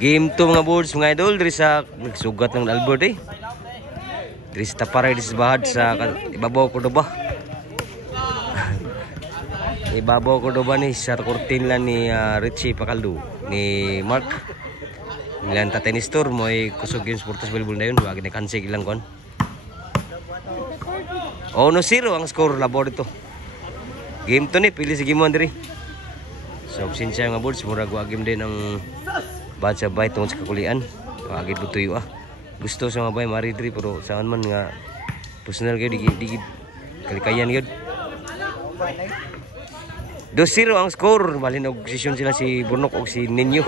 Game 2 mga boards mga idol. Diri sa nagsugat ng Albert eh. Diri sa taparay di sa bahad sa ibabaw ko ba. Ibabaw ko ba ni sa kurtin lang ni Richie Pacaldo ni Mark. Nilan ta tennis tour mo ay kusog yung sports volleyball na yun. Wag na cancel ilang kon. 1-0 ang score labo dito. Game 2 ni pili si game 1 diri. So sinsya nga boards murag wa game din ang bad sa bay tungod sa kakulian. Wagid butuyo Gusto sa mga bay mari diri pero saan man nga personal kay digid kalikayan gyud. 2-0 ang score. Balin og session sila si Burnok og si Ninyo.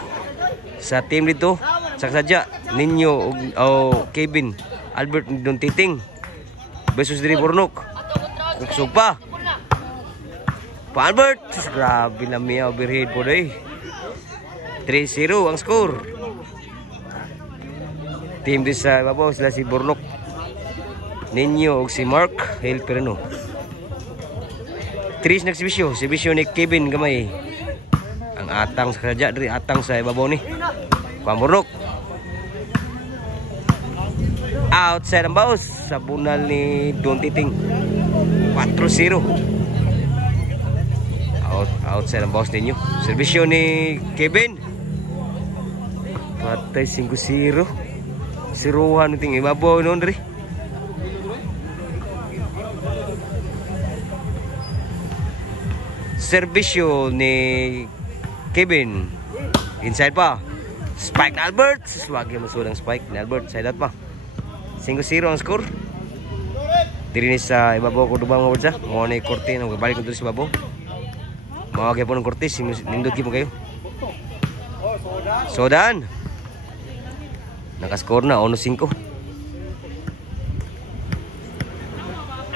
Sa team dito, saksadya Ninyo og Kevin Albert don titing versus diri Burnok. Kuksog pa. Albert, grabe na miya overhead po day. 3-0 ang score. Team di sa babaw sila si Burnok, Ninyo og si Mark Hale Pereno. 3 nagsibisyo, sibisyo ni Kevin gamay. Ang atang sa kadya diri atang sa ibabaw ni. Kuan Burnok. Outside ang bounce sa bunal ni Don Titing. 4-0. Outside ang bounce ninyo. Serbisyo ni Kevin. Patay 5-0. Siruhan ting ibabaw noon diri. Serbisyo ni Kevin. Inside pa. Spike na Albert. Swagi masud ang spike ni Albert. Side out pa. 5-0 ang score. Diri ni sa ibabaw ko dubang mga bulsa. Mo ni korte nang balik dito sa ibabaw. Mawagay po ng korte. Nindot mo kayo. Sodan. Nakascore na 1-5.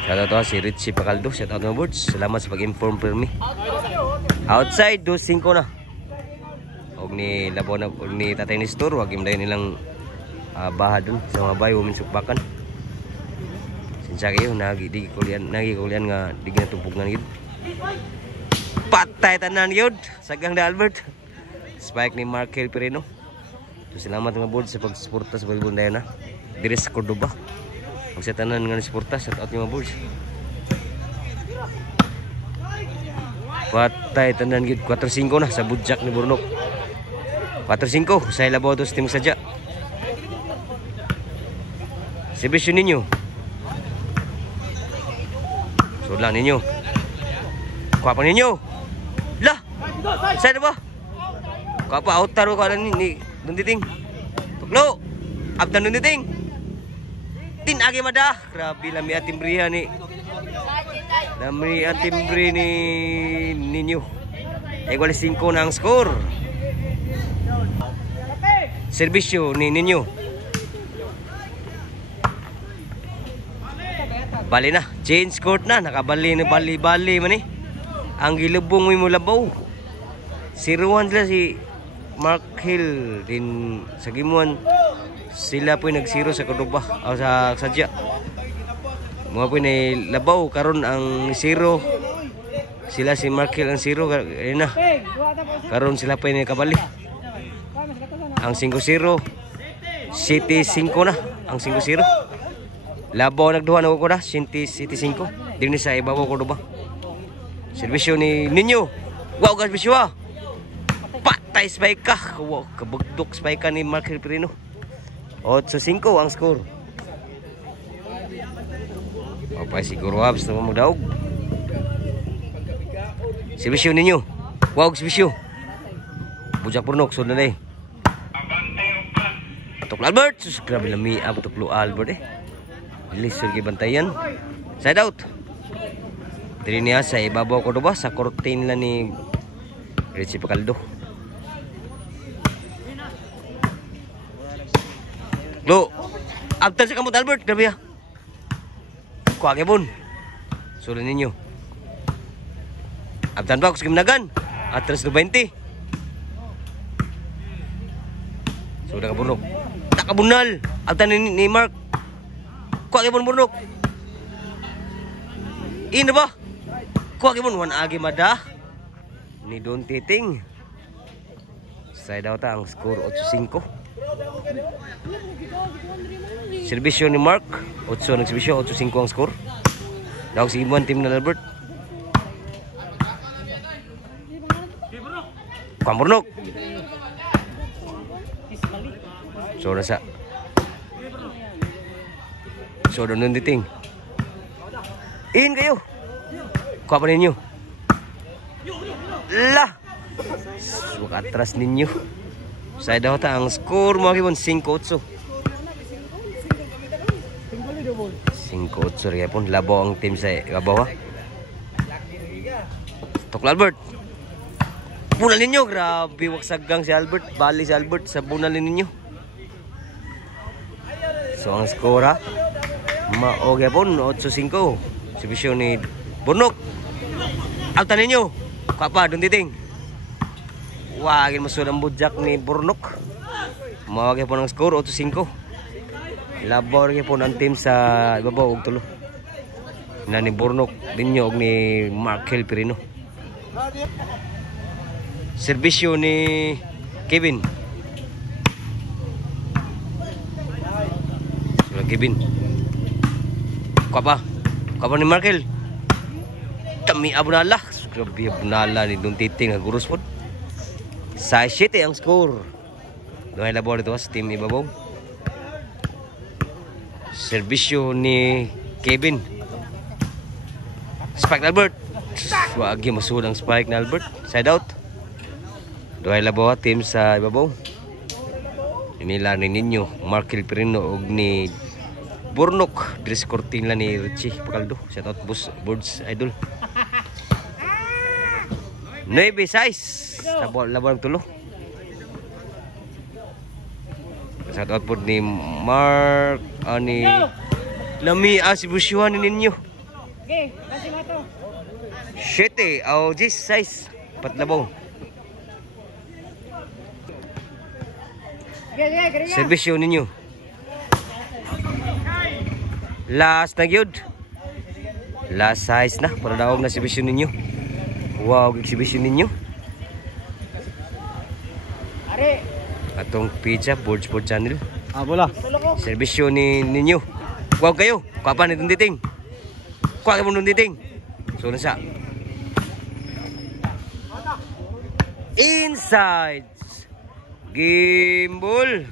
Shout out si Richie Pacaldo. Shout out mga boards. Salamat sa pag-inform per me. Outside 2-5 na. Og ni labo na og ni Tatay Nestor wag im dayon nilang bahad dun sa mga bayo min sukbakan. Sinsa kayo nagi kulian nga di ginatubugan gid. Patay tanan yun. Sagang da Albert. Spike ni Mark Hale Pereno. So salamat mga boards sa pagsuporta sa volleyball na yan diri sa Cordoba. Ang sa tanan nga suporta sa out mga boards. Patay tanan gid 4-5 na sa budjak ni Burnok. 4-5 sa ilabaw to sa team sadya. Serbisyo ninyo. So lang ninyo. Kuha pa ninyo. Lah. Saan ba? Kuha pa out taro ka ni Don Titing. Tuklo. Abdan Don Titing. Tinagi mada. Grabe lami atimbrihan ni. Lami atimbri ni ninyo. Igual 5 na ang score. Serbisyo ni Ninyo. Bali na, change court na, nakabali na bali-bali man eh. Ang gilubong mo labaw. Siruhan sila si Mark Hill din sa gimuan. Sila po nagsiro sa Cordoba o sa sadya. Mga po na labaw karon ang zero. Sila si Mark Hill ang zero na. Karon sila po na kabali. Ang 5-0 City 5 na ang 5-0. Labaw nagduha na ko na City 5 din sa ibabaw ko ba. Serbisyo ni Ninyo. Wow guys bisyo patay spike ka. Wow, kabugdok spike ka ni Mark Hale Pereno. 8-5 ang score. Papay siguro abs na magdaog. Serbisyo Ninyo. Wow serbisyo. Bujak Burnok so na eh. Tuklo Albert, sus grabe lami tuklo Albert eh. Lisod kay bantayan. Side out. Diri niya sa ibabaw ko ba sa kurtin lang ni Richie Pacaldo. Lo, after sa kamot Albert, grabe ah. Kuha kebon. Sulo ninyo. After ba ko sa gimnagan? Atras 20. Sudah Burnok. Tak kabunal. Altan ni Mark. Kuha kay Burnok. Ini ba? Kuha kay wan agi mada. Ni Don Titing. Side out ang score 8-5. Serbisyo ni Mark, 8 nagsibisyo, 8-5 ang score. Dawag si Iman, team na Albert. Pamburnok. So nasa. So doon diting. In kayo. Kuha pa ninyo. Lah. Suka atras ninyo. Side out ang score mga kibon 5-8. 5-8 rin po. Labaw ang team sa Gabawa. Tokla Albert. Bunal ninyo. Grabe waksagang si Albert. Bali si Albert sa bunal ninyo. So ang score ha. Maogya po 8-5. Subisyon ni Burnok. Alta ninyo. Kapa doon titing. Wagin masud ang budyak ni Burnok. Maogya po ng score 8-5. Labaw rin po ng team sa ibabaw og tulo. Na ni Burnok dinyo og ni Markel Pirino. Serbisyo ni Kevin. So Kevin. Kapa ni Markel. Tami abunala. Grabe abunala ni Don Titing ang gurus pod. 6-7 ang score. Doon labaw dito sa team ibabaw. Serbisyo ni Kevin. Spike na Albert. Wagi masud ang spike na Albert. Side out. Doon labaw team sa ibabaw. Nila ni ninyo Markel Pirino og ni Burnok. Dres Cortina ni Richie Pacaldo. Shout out Birds Idol. 9-6. Labaw ang tulo. Shout out po ni Mark ani Lami Asibusyuhan ninyo. Okay, kasi mo to. 7 o 16 patlabaw. Serbisyo ninyo. Last na gyud. Last size na para daog na serbisyo ninyo. Wow, exhibition ninyo. Are. Atong pizza Board Sport Channel. Bola. Serbisyo ni ninyo. Wow kayo. Kuha ni Don Titing. Kuha mo Don Titing. So nasa. Inside. Game ball.